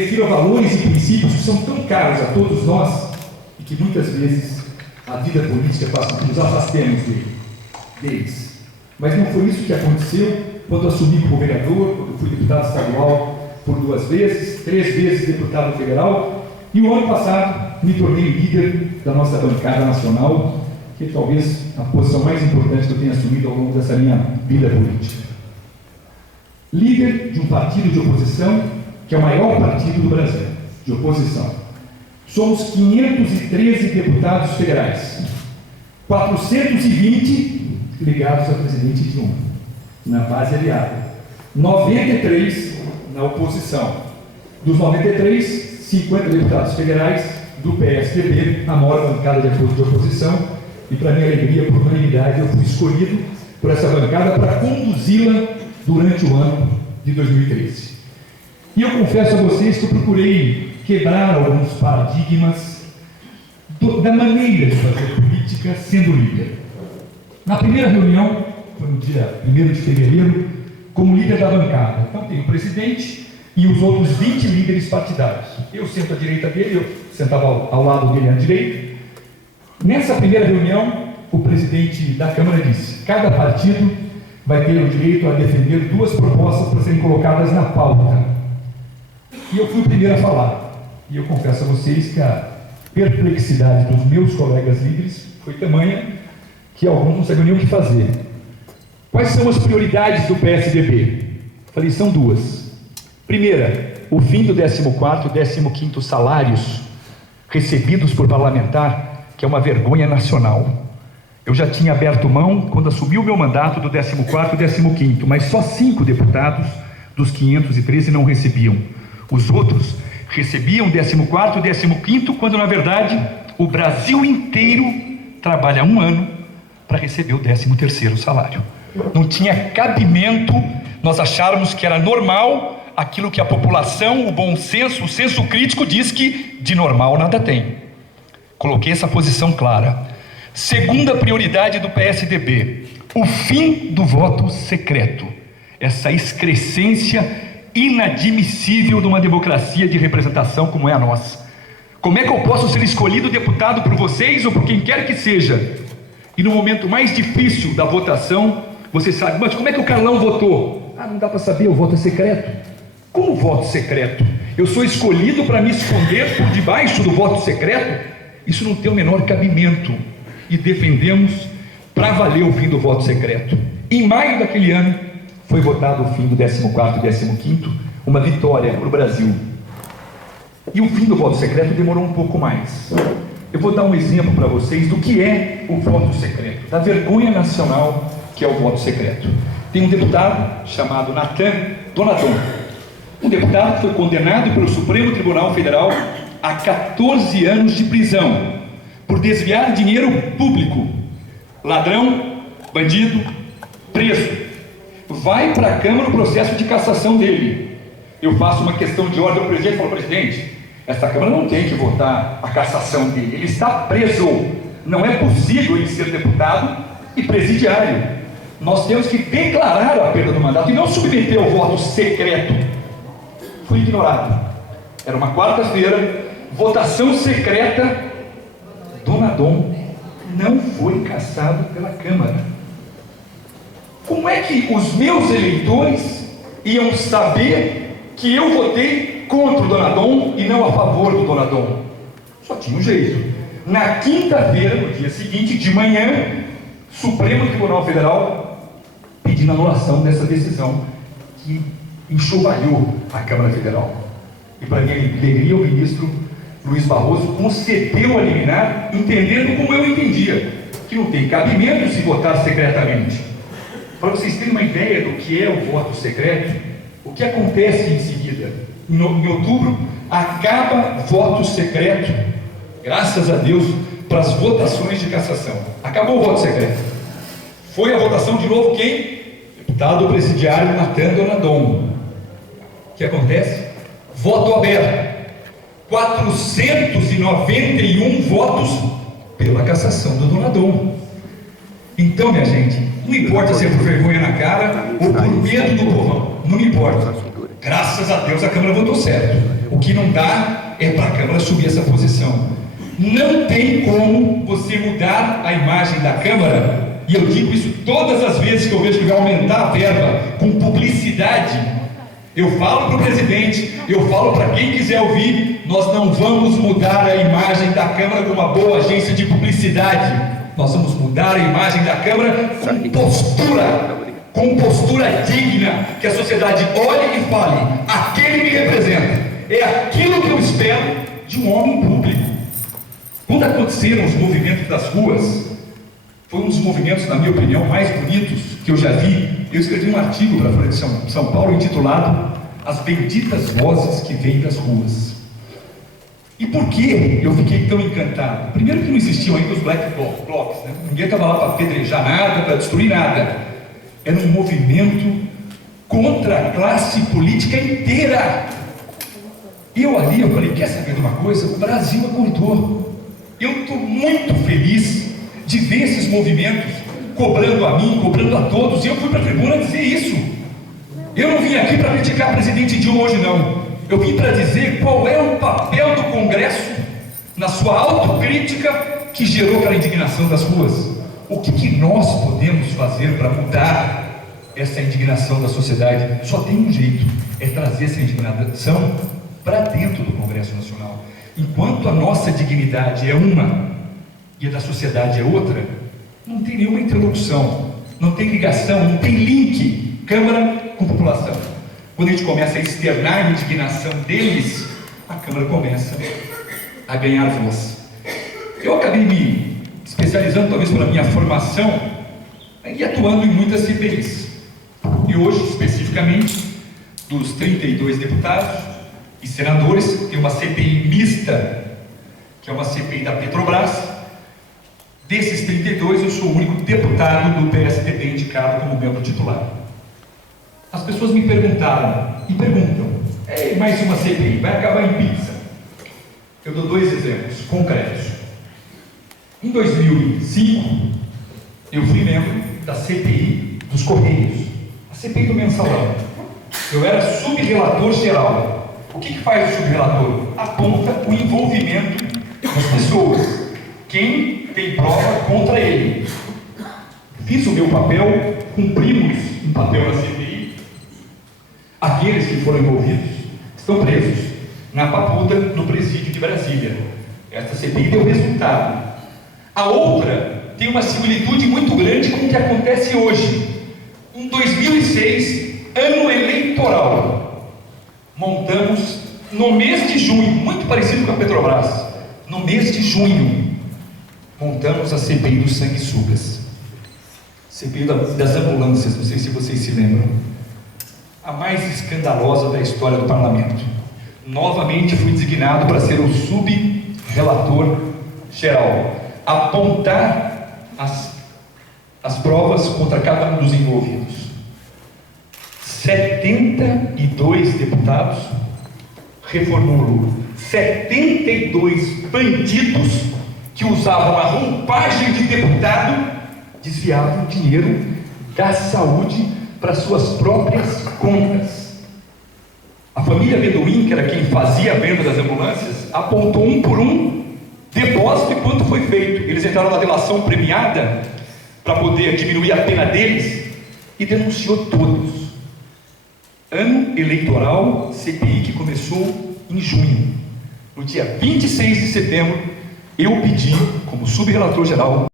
refiro a valores e princípios que são tão caros a todos nós e que muitas vezes a vida política faz com que nos afastemos deles. Mas não foi isso que aconteceu quando assumi como vereador, quando fui deputado estadual por 2 vezes, 3 vezes deputado federal, e o ano passado me tornei líder da nossa bancada nacional, que é talvez a posição mais importante que eu tenha assumido ao longo dessa minha vida política. Líder de um partido de oposição, que é o maior partido do Brasil, de oposição. Somos 513 deputados federais, 420 ligados ao presidente Dilma, na base aliada, 93 na oposição. Dos 93, 50 deputados federais do PSDB, a maior bancada de oposição, e para minha alegria, por unanimidade, eu fui escolhido por essa bancada para conduzi-la durante o ano de 2013. E eu confesso a vocês que eu procurei quebrar alguns paradigmas da maneira de fazer política sendo líder. Na primeira reunião, foi no dia 1º de fevereiro, como líder da bancada. Então tem o presidente e os outros 20 líderes partidários. Eu sento à direita dele, eu sentava ao lado dele à direita. Nessa primeira reunião, o presidente da Câmara disse: cada partido vai ter o direito a defender 2 propostas para serem colocadas na pauta. E eu fui o primeiro a falar. E eu confesso a vocês que a perplexidade dos meus colegas líderes foi tamanha que alguns não sabiam nem o que fazer. Quais são as prioridades do PSDB? Falei, são 2. Primeira, o fim do 14º e 15º salários recebidos por parlamentar, que é uma vergonha nacional. Eu já tinha aberto mão quando assumi o meu mandato do 14º e 15º, mas só 5 deputados dos 513 não recebiam. Os outros recebiam 14º e 15º, quando na verdade o Brasil inteiro trabalha 1 ano para receber o 13º salário. Não tinha cabimento nós acharmos que era normal aquilo que a população, o bom senso, o senso crítico diz que de normal nada tem. Coloquei essa posição clara. Segunda prioridade do PSDB, o fim do voto secreto. Essa excrescência inadmissível de uma democracia de representação como é a nossa. Como é que eu posso ser escolhido deputado por vocês ou por quem quer que seja? E no momento mais difícil da votação, você sabe, mas como é que o Carlão votou? Ah, não dá para saber, o voto é secreto. Como voto secreto? Eu sou escolhido para me esconder por debaixo do voto secreto? Isso não tem o menor cabimento. E defendemos para valer o fim do voto secreto. Em maio daquele ano, foi votado o fim do 14º e 15º, uma vitória para o Brasil. E o fim do voto secreto demorou um pouco mais. Eu vou dar um exemplo para vocês do que é o voto secreto, da vergonha nacional que é o voto secreto. Tem um deputado chamado Natan Donadon, um deputado que foi condenado pelo Supremo Tribunal Federal a 14 anos de prisão por desviar dinheiro público. Ladrão, bandido, preso. Vai para a Câmara o processo de cassação dele. Eu faço uma questão de ordem ao presidente e falo: presidente, essa Câmara não tem que votar a cassação dele, ele está preso. Não é possível ele ser deputado e presidiário. Nós temos que declarar a perda do mandato e não submeter ao voto secreto. Fui ignorado. Era uma quarta-feira, votação secreta. Donadon não foi cassado pela Câmara. Como é que os meus eleitores iam saber que eu votei contra o Donadon e não a favor do Donadon? Só tinha um jeito. Na quinta-feira, no dia seguinte, de manhã, Supremo Tribunal Federal pedindo anulação dessa decisão que enxovalhou a Câmara Federal. E para minha alegria, o ministro Luiz Barroso concedeu a liminar, entendendo como eu entendia, que não tem cabimento se votar secretamente. Para vocês terem uma ideia do que é o voto secreto, o que acontece em seguida? Em outubro, acaba voto secreto, graças a Deus, para as votações de cassação. Acabou o voto secreto. Foi a votação de novo quem? Deputado presidiário Natan Donadon. O que acontece? Voto aberto. 491 votos pela cassação do Donadon. Então, minha gente, não importa se é por vergonha na cara ou por medo do povão, não me importa. Graças a Deus a Câmara votou certo. O que não dá é para a Câmara subir essa posição. Não tem como você mudar a imagem da Câmara, e eu digo isso todas as vezes que eu vejo que vai aumentar a verba com publicidade. Eu falo para o presidente, eu falo para quem quiser ouvir, nós não vamos mudar a imagem da Câmara com uma boa agência de publicidade. Nós vamos mudar a imagem da Câmara com postura digna, que a sociedade olhe e fale: aquele me representa, é aquilo que eu espero de um homem público. Quando aconteceram os movimentos das ruas, foi um dos movimentos, na minha opinião, mais bonitos que eu já vi. Eu escrevi um artigo para a Folha de São Paulo intitulado As Benditas Vozes que Vêm das Ruas. E por que eu fiquei tão encantado? Primeiro que não existiam ainda os black blocs, né? Ninguém estava lá para apedrejar nada, para destruir nada. Era um movimento contra a classe política inteira. E eu falei, quer saber de uma coisa? O Brasil acordou. Eu estou muito feliz de ver esses movimentos cobrando a mim, cobrando a todos. E eu fui para a tribuna dizer isso. Eu não vim aqui para criticar o presidente Dilma hoje, não. Eu vim para dizer qual é o papel do Congresso na sua autocrítica que gerou aquela indignação das ruas. O que nós podemos fazer para mudar essa indignação da sociedade? Só tem um jeito, é trazer essa indignação para dentro do Congresso Nacional. Enquanto a nossa dignidade é uma e a da sociedade é outra, não tem nenhuma interlocução, não tem ligação, não tem link Câmara com população. Quando a gente começa a externar a indignação deles, a Câmara começa a ganhar voz. Eu acabei me especializando, talvez pela minha formação, e atuando em muitas CPIs. E hoje, especificamente, dos 32 deputados e senadores, tem uma CPI mista, que é uma CPI da Petrobras. Desses 32, eu sou o único deputado do PSDB indicado como membro titular. As pessoas me perguntaram, e perguntam, mais uma CPI, vai acabar em pizza? Eu dou dois exemplos concretos. Em 2005, eu fui membro da CPI dos Correios, a CPI do Mensalão. Eu era subrelator geral. O que faz o subrelator? Aponta o envolvimento das pessoas. Quem tem prova contra ele. Fiz o meu papel, cumprimos um papel na CPI. Aqueles que foram envolvidos estão presos na Papuda, no presídio de Brasília. Esta CPI deu resultado. A outra tem uma similitude muito grande com o que acontece hoje. Em 2006, ano eleitoral, montamos no mês de junho, muito parecido com a Petrobras, no mês de junho, montamos a CPI dos sanguessugas, CPI das ambulâncias, não sei se vocês se lembram, a mais escandalosa da história do parlamento. Novamente fui designado para ser o subrelator geral, apontar as provas contra cada um dos envolvidos. 72 deputados, reformulo, 72 bandidos que usavam a roupagem de deputado, desviavam dinheiro da saúde para suas próprias contas. A família Beduim, que era quem fazia a venda das ambulâncias, apontou um por um depósito e quanto foi feito. Eles entraram na delação premiada para poder diminuir a pena deles e denunciou todos. Ano eleitoral, CPI que começou em junho. No dia 26 de setembro, eu pedi, como subrelator geral,